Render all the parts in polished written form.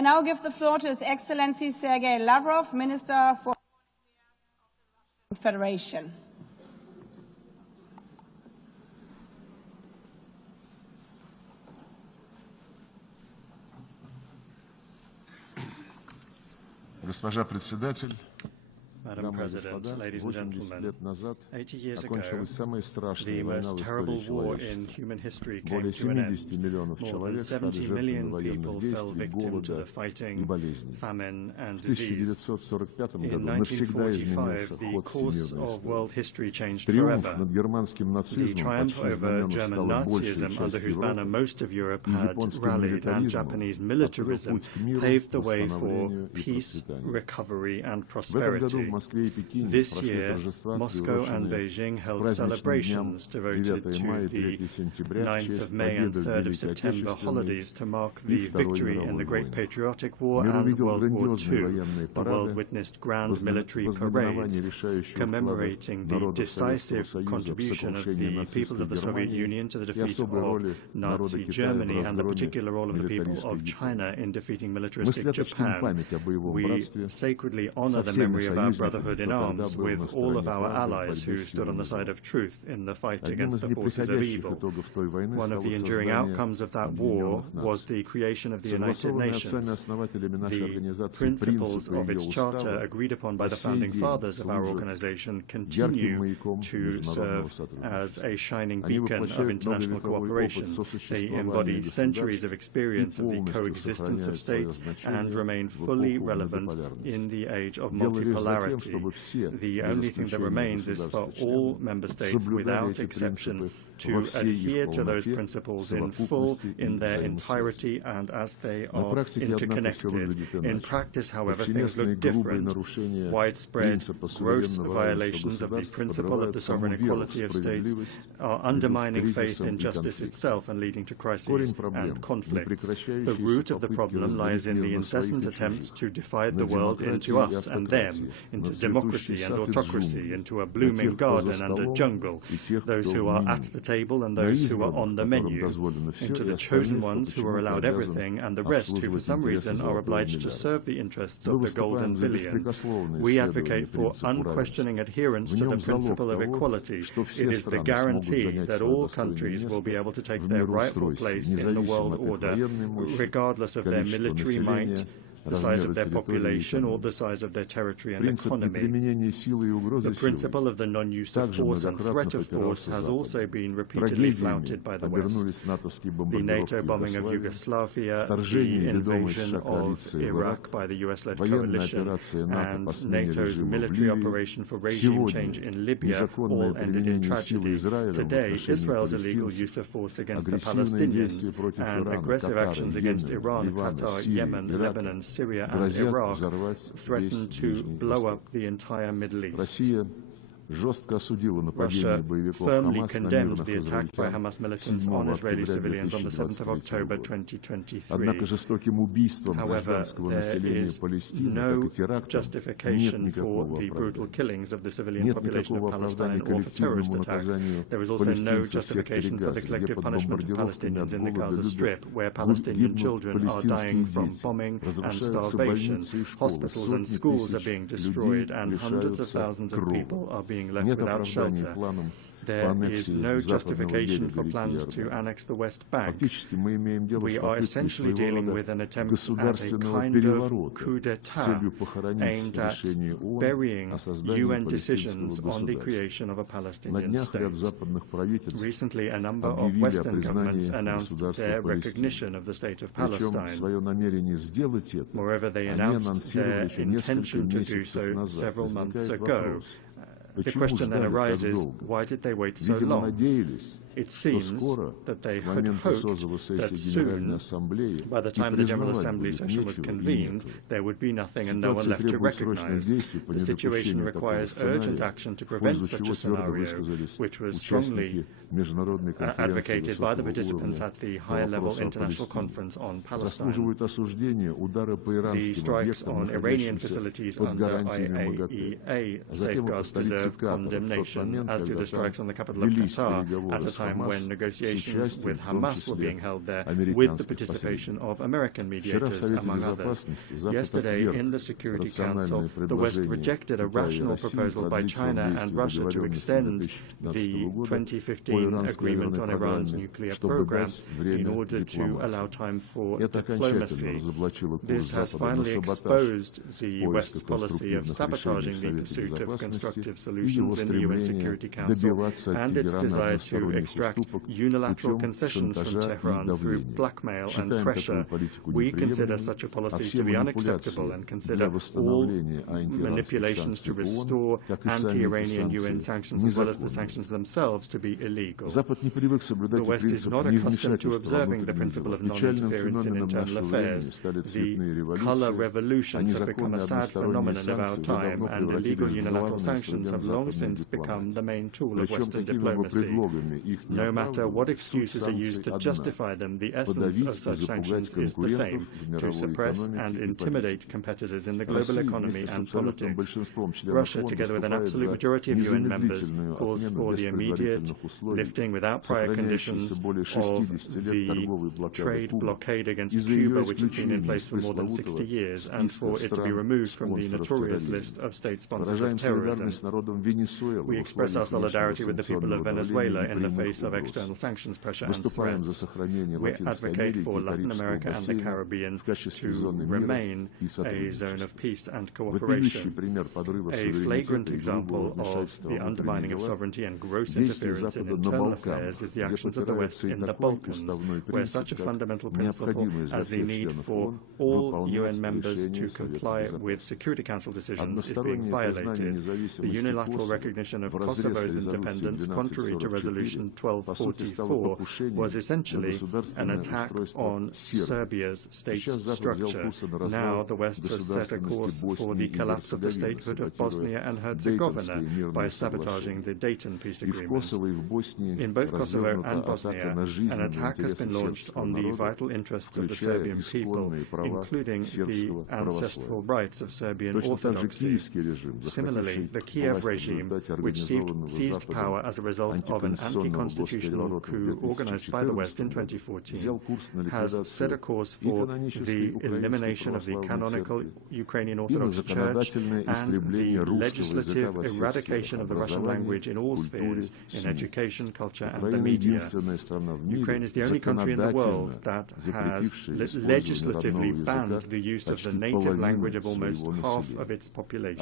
I now give the floor to His Excellency Sergei Lavrov, Minister for the Federation. Госпожа председатель, Madam President, ladies and gentlemen, 80 years ago, the most terrible war in human history came to an end. More than 70 million people fell victim to the fighting, famine, and disease. In 1945, the course of world history changed forever. The triumph over German Nazism, under whose banner most of Europe had rallied, and Japanese militarism paved the way for peace, recovery, and prosperity. This year, Moscow and Beijing held celebrations devoted to the 9th of May and 3rd of September holidays to mark the victory in the Great Patriotic War and World War II. The world witnessed grand military parades commemorating the decisive contribution of the people of the Soviet Union to the defeat of Nazi Germany and the particular role of the people of China in defeating militaristic Japan. We sacredly honor the memory of our brotherhood in arms with all of our allies who stood on the side of truth in the fight against the forces of evil. One of the enduring outcomes of that war was the creation of the United Nations. The principles of its charter agreed upon by the founding fathers of our organization continue to serve as a shining beacon of international cooperation. They embody centuries of experience of the coexistence of states and remain fully relevant in the age of multipolarity. The only thing that remains is for all member states, without exception, to adhere to those principles in full, in their entirety, and as they are interconnected. In practice, however, things look different. Widespread, gross violations of the principle of the sovereign equality of states are undermining faith in justice itself and leading to crises and conflicts. The root of the problem lies in the incessant attempts to divide the world into us and them, into democracy and autocracy, into a blooming garden and a jungle, those who are at the table and those who are on the menu, into the chosen ones who are allowed everything and the rest who for some reason are obliged to serve the interests of the golden billion. We advocate for unquestioning adherence to the principle of equality. It is the guarantee that all countries will be able to take their rightful place in the world order, regardless of their military might, the size of their population, or the size of their territory and economy. The principle of the non-use of force and threat of force has also been repeatedly flouted by the West. The NATO bombing of Yugoslavia, the invasion of Iraq by the US-led coalition, and NATO's military operation for regime change in Libya all ended in tragedy. Today, Israel's illegal use of force against the Palestinians and aggressive actions against Iran, Qatar, Yemen, Lebanon, Syria and Iraq threaten to blow up the entire Middle East. Russia firmly condemned the attack by Hamas militants on Israeli civilians on the 7th of October 2023. However, there is no justification for the brutal killings of the civilian population of Palestine or for terrorist attacks. There is also no justification for the collective punishment of Palestinians in the Gaza Strip, where Palestinian children are dying from bombing and starvation. Hospitals and schools are being destroyed, and hundreds of thousands of people are being left without shelter. There is no justification for plans to annex the West Bank. We are essentially dealing with an attempt at a kind of coup d'etat aimed at burying UN decisions on the creation of a Palestinian state. Recently, a number of Western governments announced their recognition of the state of Palestine. Moreover, they announced their intention to do so several months ago. The question then arises, why did they wait so long? It seems that they had hoped that soon, by the time the General Assembly session was convened, there would be nothing and no one left to recognize. The situation requires urgent action to prevent such a scenario, which was strongly advocated by the participants at the high-level international conference on Palestine. The strikes on Iranian facilities under IAEA safeguards deserve condemnation, as do the strikes on the capital of Qatar at a time when negotiations with Hamas were being held there with the participation of American mediators, among others. Yesterday, in the Security Council, the West rejected a rational proposal by China and Russia to extend the 2015 agreement on Iran's nuclear program in order to allow time for diplomacy. This has finally exposed the West's policy of sabotaging the pursuit of constructive solutions in the UN Security Council and its desire to extract unilateral concessions from Tehran through blackmail and pressure. We consider such a policy to be unacceptable and consider all manipulations to restore anti-Iranian UN sanctions as well as the sanctions themselves to be illegal. The West is not accustomed to observing the principle of non-interference in internal affairs. The color revolutions have become a sad phenomenon of our time, and illegal unilateral sanctions have long since become the main tool of Western diplomacy. No matter what excuses are used to justify them, the essence of such sanctions is the same: to suppress and intimidate competitors in the global economy and politics. Russia, together with an absolute majority of UN members, calls for the immediate lifting without prior conditions of the trade blockade against Cuba, which has been in place for more than 60 years, and for it to be removed from the notorious list of state sponsors of terrorism. We express our solidarity with the people of Venezuela in the face of external sanctions pressure and threats. We advocate for Latin America and the Caribbean to remain a zone of peace and cooperation. A flagrant example of the undermining of sovereignty and gross interference in internal affairs is the actions of the West in the Balkans, where such a fundamental principle as the need for all UN members to comply with Security Council decisions is being violated. The unilateral recognition of Kosovo's independence, contrary to Resolution 1244, was essentially an attack on Serbia's state structure. Now the West has set a course for the collapse of the statehood of Bosnia and Herzegovina by sabotaging the Dayton peace agreement. In both Kosovo and Bosnia, an attack has been launched on the vital interests of the Serbian people, including the ancestral rights of Serbian Orthodoxy. Similarly, the Kiev regime, which seized power as a result of an anti-constitutional coup organized by the West in 2014, has set a course for the elimination of the canonical Ukrainian Orthodox Church and the legislative eradication of the Russian language in all spheres, in education, culture, and the media. Ukraine is the only country in the world that has legislatively banned the use of the native language of almost half of its population.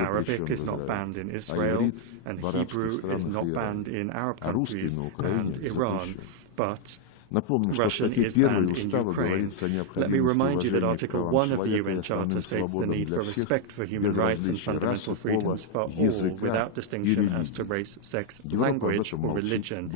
Arabic is not banned in Israel, and Hebrew is not banned in Arab countries and Iran, but Russian is banned in Ukraine. Let me remind you that Article 1 of the UN Charter states the need for respect for human rights and fundamental freedoms for all, without distinction as to race, sex, language, or religion.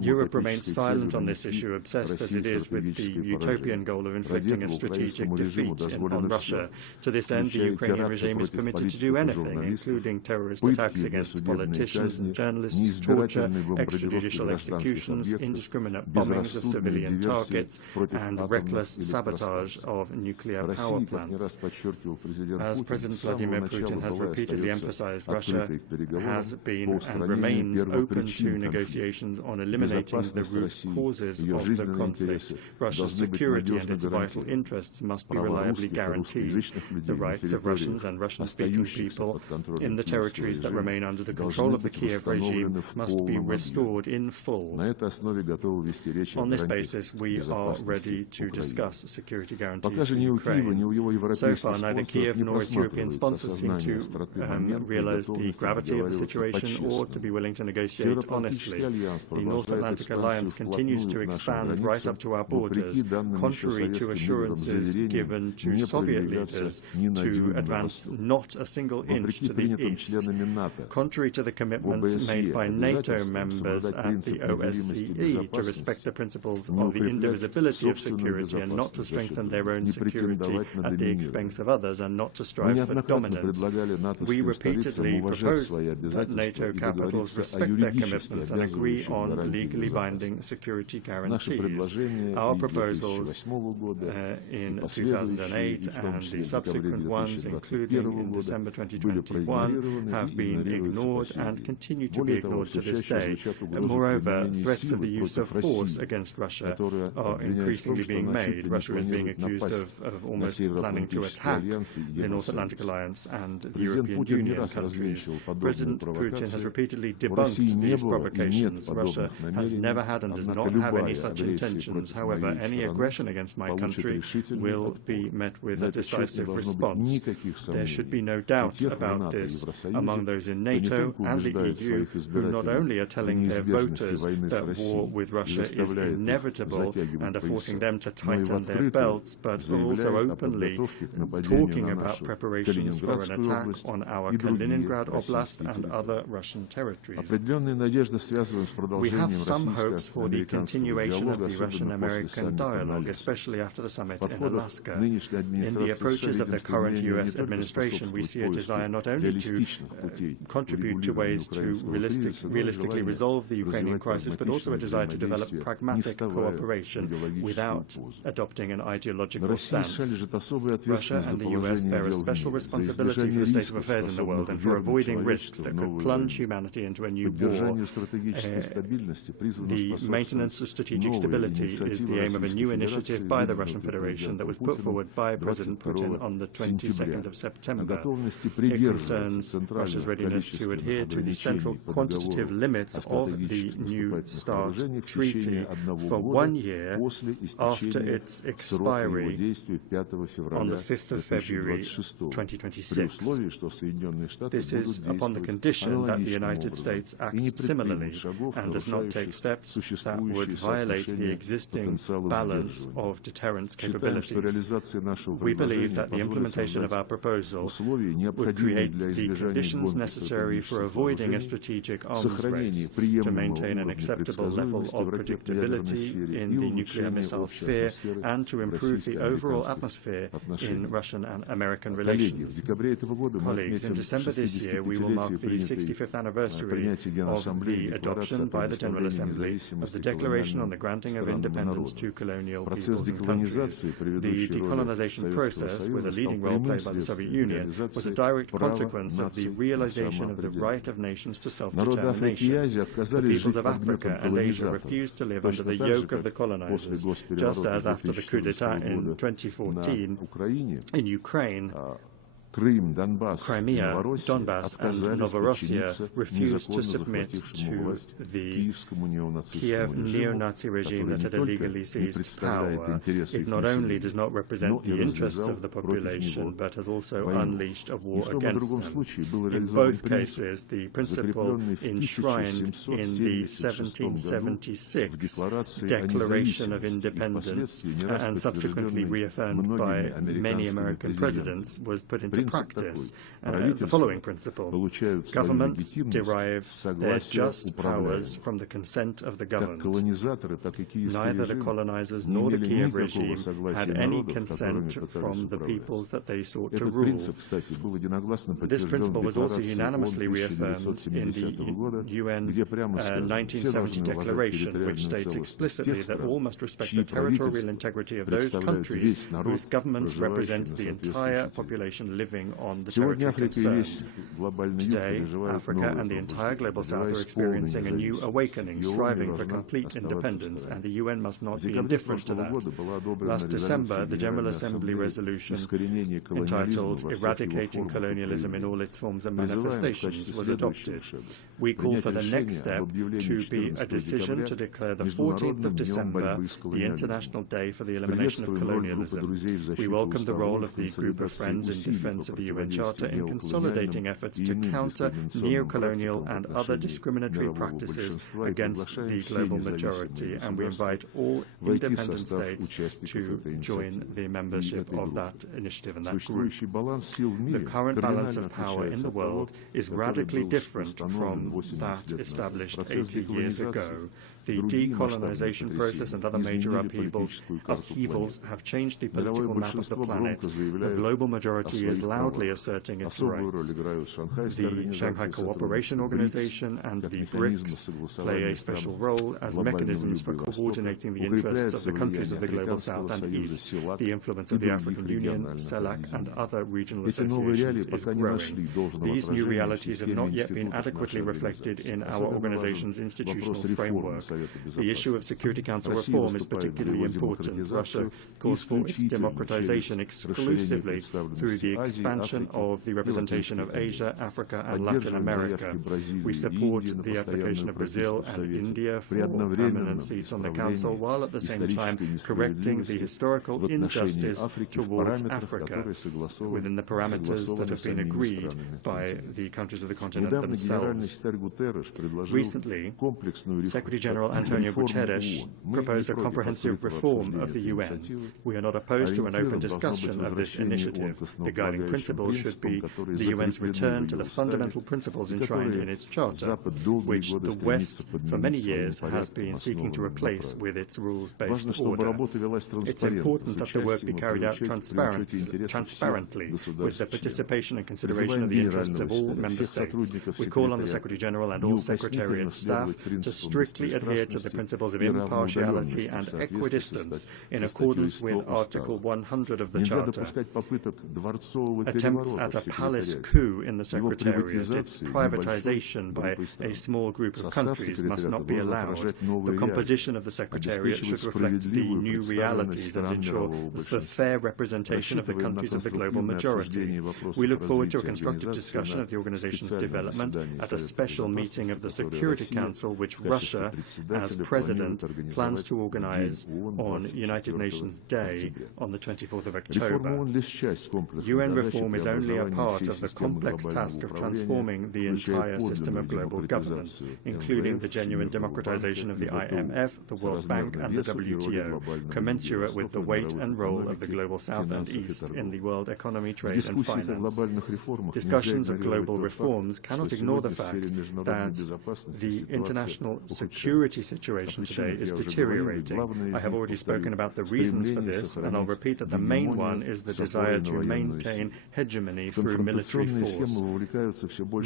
Europe remains silent on this issue, obsessed as it is with the utopian goal of inflicting a strategic defeat on Russia. To this end, the Ukrainian regime is permitted to do anything, including terrorist attacks against politicians and journalists, torture, extrajudicial executions, indiscriminate bombings of civilian targets, and reckless sabotage of nuclear power plants. As President Vladimir Putin has repeatedly emphasized, Russia has been and remains open to negotiations on eliminating the root causes of the conflict. Russia's security and its vital interests must be reliably guaranteed. The rights of Russians and Russian-speaking people in the territories that remain under the control of the Kiev regime must be restored in full. On this basis, we are ready to discuss security guarantees for Ukraine. So far, neither Kiev nor its European sponsors seem to realize the gravity of the situation or to be willing to negotiate honestly. The North Atlantic Alliance continues to expand right up to our borders, contrary to assurances given to Soviet leaders to advance not a single inch to the east. Contrary to the commitments made by NATO members at the OSCE to respect the principles principles of the indivisibility of security and not to strengthen their own security at the expense of others and not to strive for dominance. We repeatedly proposed that NATO capitals respect their commitments and agree on legally binding security guarantees. Our proposals in 2008 and the subsequent ones, including in December 2021, have been ignored and continue to be ignored to this day. Moreover, threats of the use of force against Russia are increasingly being made. Russia is being accused of almost planning to attack the North Atlantic Alliance and the European Union countries. President Putin has repeatedly debunked these provocations. Russia has never had and does not have any such intentions. However, any aggression against my country will be met with a decisive response. There should be no doubt about this among those in NATO and the EU, who not only are telling their voters that war with Russia is inevitable and are forcing them to tighten their belts, but are also openly talking about preparations for an attack on our Kaliningrad Oblast and other Russian territories. We have some hopes for the continuation of the Russian-American dialogue, especially after the summit in Alaska. In the approaches of the current U.S. administration, we see a desire not only to contribute to ways to realistically resolve the Ukrainian crisis, but also a desire to develop pragmatic cooperation without adopting an ideological stance. Russia and the U.S. bear a special responsibility for the state of affairs in the world and for avoiding risks that could plunge humanity into a new war. The maintenance of strategic stability is the aim of a new initiative by the Russian Federation that was put forward by President Putin on the 22nd of September. It concerns Russia's readiness to adhere to the central quantitative limits of the New START Treaty for 1 year after its expiry on the 5th of February 2026. This is upon the condition that the United States acts similarly and does not take steps that would violate the existing balance of deterrence capabilities. We believe that the implementation of our proposal would create the conditions necessary for avoiding a strategic arms race, to maintain an acceptable level of predictability in the nuclear missile sphere, and to improve the overall atmosphere in Russian and American relations. Colleagues, in December this year, we will mark the 65th anniversary of the adoption by the General Assembly of the Declaration on the Granting of Independence to Colonial Peoples and Countries. The decolonization process, with a leading role played by the Soviet Union, was a direct consequence of the realization of the right of nations to self-determination. The peoples of Africa and Asia refused to live under the yoke of the colonizers, just as after the coup d'etat in 2014 in Ukraine, Crimea, Donbass, and Novorossiya refused to submit to the Kiev neo-Nazi regime that had illegally seized power. It not only does not represent the interests of the population, but has also unleashed a war against them. In both cases, the principle enshrined in the 1776 Declaration of Independence and subsequently reaffirmed by many American presidents was put into practice. The following principle: governments derive their just powers from the consent of the governed. Neither the colonizers nor the Kiev regime had any consent from the peoples that they sought to rule. This principle was also unanimously reaffirmed in the UN 1970 Declaration, which states explicitly that all must respect the territorial integrity of those countries whose governments represent the entire population living on the territory concerned. Today, Africa and the entire global south are experiencing a new awakening, striving for complete independence, and the UN must not be indifferent to that. Last December, the General Assembly resolution entitled Eradicating Colonialism in All Its Forms and Manifestations was adopted. We call for the next step to be a decision to declare the 14th of December the International Day for the Elimination of Colonialism. We welcome the role of the Group of Friends in Defense elements of the UN Charter in consolidating efforts to counter neo-colonial and other discriminatory practices against the global majority, and we invite all independent states to join the membership of that initiative and that group. The current balance of power in the world is radically different from that established 80 years ago. The decolonization process and other major upheavals have changed the political map of the planet. The global majority is loudly asserting its rights. The Shanghai Cooperation Organization and the BRICS play a special role as mechanisms for coordinating the interests of the countries of the Global South and East. The influence of the African Union, CELAC, and other regional associations is growing. These new realities have not yet been adequately reflected in our organization's institutional framework. The issue of Security Council reform is particularly important. Russia calls for its democratization exclusively through the expansion of the representation of Asia, Africa, and Latin America. We support the application of Brazil and India for permanent seats on the Council, while at the same time correcting the historical injustice towards Africa within the parameters that have been agreed by the countries of the continent themselves. Recently, Secretary General Antonio Guterres proposed a comprehensive reform of the UN. We are not opposed to an open discussion of this initiative. The guiding principle should be the UN's return to the fundamental principles enshrined in its charter, which the West for many years has been seeking to replace with its rules-based order. It's important that the work be carried out transparently with the participation and consideration of the interests of all member states. We call on the Secretary General and all Secretariat staff to strictly adhere to the principles of impartiality and equidistance in accordance with Article 100 of the Charter. Attempts at a palace coup in the Secretariat, its privatization by a small group of countries, must not be allowed. The composition of the Secretariat should reflect the new realities and ensure the fair representation of the countries of the global majority. We look forward to a constructive discussion of the organization's development at a special meeting of the Security Council, which Russia, as President, plans to organize on United Nations Day on the 24th of October. UN reform is only a part of the complex task of transforming the entire system of global governance, including the genuine democratization of the IMF, the World Bank, and the WTO, commensurate with the weight and role of the Global South and East in the world economy, trade, and finance. Discussions of global reforms cannot ignore the fact that the international security situation today is deteriorating. I have already spoken about the reasons for this, and I'll repeat that the main one is the desire to maintain hegemony through military force.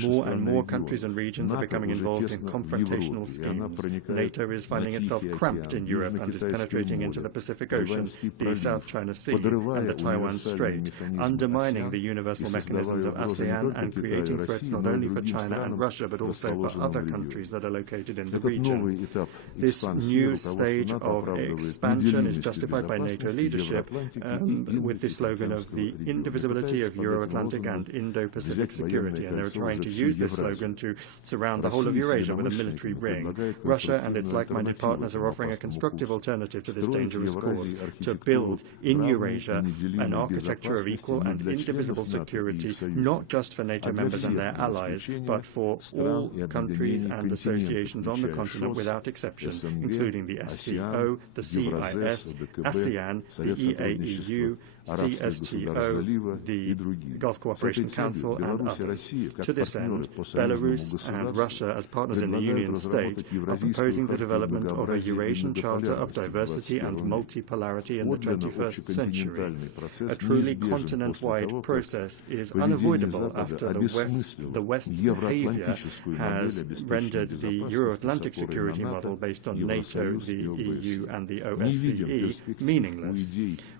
More and more countries and regions are becoming involved in confrontational schemes. NATO is finding itself cramped in Europe and is penetrating into the Pacific Ocean, the South China Sea, and the Taiwan Strait, undermining the universal mechanisms of ASEAN and creating threats not only for China and Russia, but also for other countries that are located in the region. This new stage of expansion is justified by NATO leadership with the slogan of the indivisibility of Euro-Atlantic and Indo-Pacific security, and they're trying to use this slogan to surround the whole of Eurasia with a military ring. Russia and its like-minded partners are offering a constructive alternative to this dangerous course, to build in Eurasia an architecture of equal and indivisible security, not just for NATO members and their allies, but for all countries and associations on the continent without exception, including the SCO, the CIS, ASEAN, the EAEU, CSTO, the Gulf Cooperation Council, and others. To this end, Belarus and Russia, as partners in the Union state, are proposing the development of a Eurasian Charter of Diversity and Multipolarity in the 21st century. A truly continent-wide process is unavoidable after the West's behavior has rendered the Euro-Atlantic security model based on NATO, the EU, and the OSCE meaningless.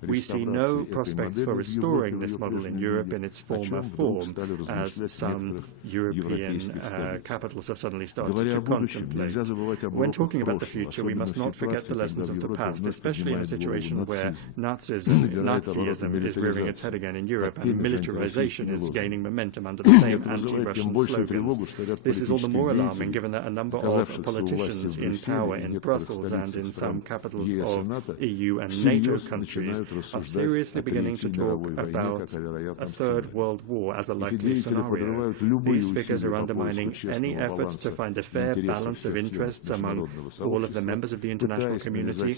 We see no prospects for restoring this model in Europe in its former form, as some European capitals have suddenly started to contemplate. When talking about the future, we must not forget the lessons of the past, especially in a situation where Nazism is rearing its head again in Europe and militarization is gaining momentum under the same anti-Russian slogans. This is all the more alarming given that a number of politicians in power in Brussels and in some capitals of EU and NATO countries are seriously already beginning to talk about a third world war as a likely scenario. These figures are undermining any efforts to find a fair balance of interests among all of the members of the international community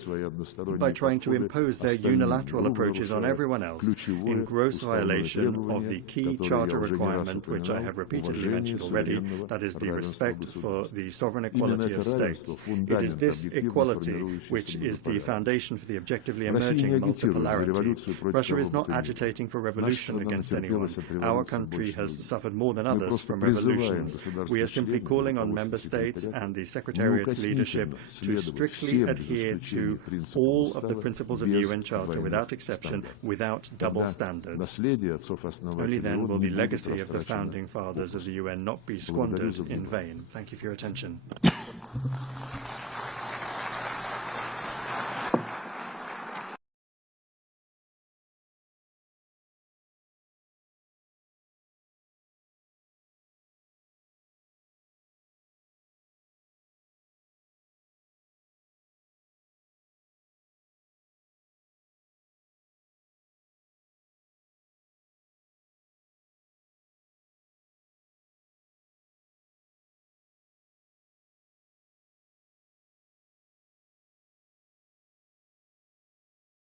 by trying to impose their unilateral approaches on everyone else in gross violation of the key charter requirement, which I have repeatedly mentioned already, that is the respect for the sovereign equality of states. It is this equality which is the foundation for the objectively emerging multipolarity. Russia is not agitating for revolution against anyone. Our country has suffered more than others from revolutions. We are simply calling on member states and the Secretariat's leadership to strictly adhere to all of the principles of the UN Charter without exception, without double standards. Only then will the legacy of the founding fathers of the UN not be squandered in vain. Thank you for your attention.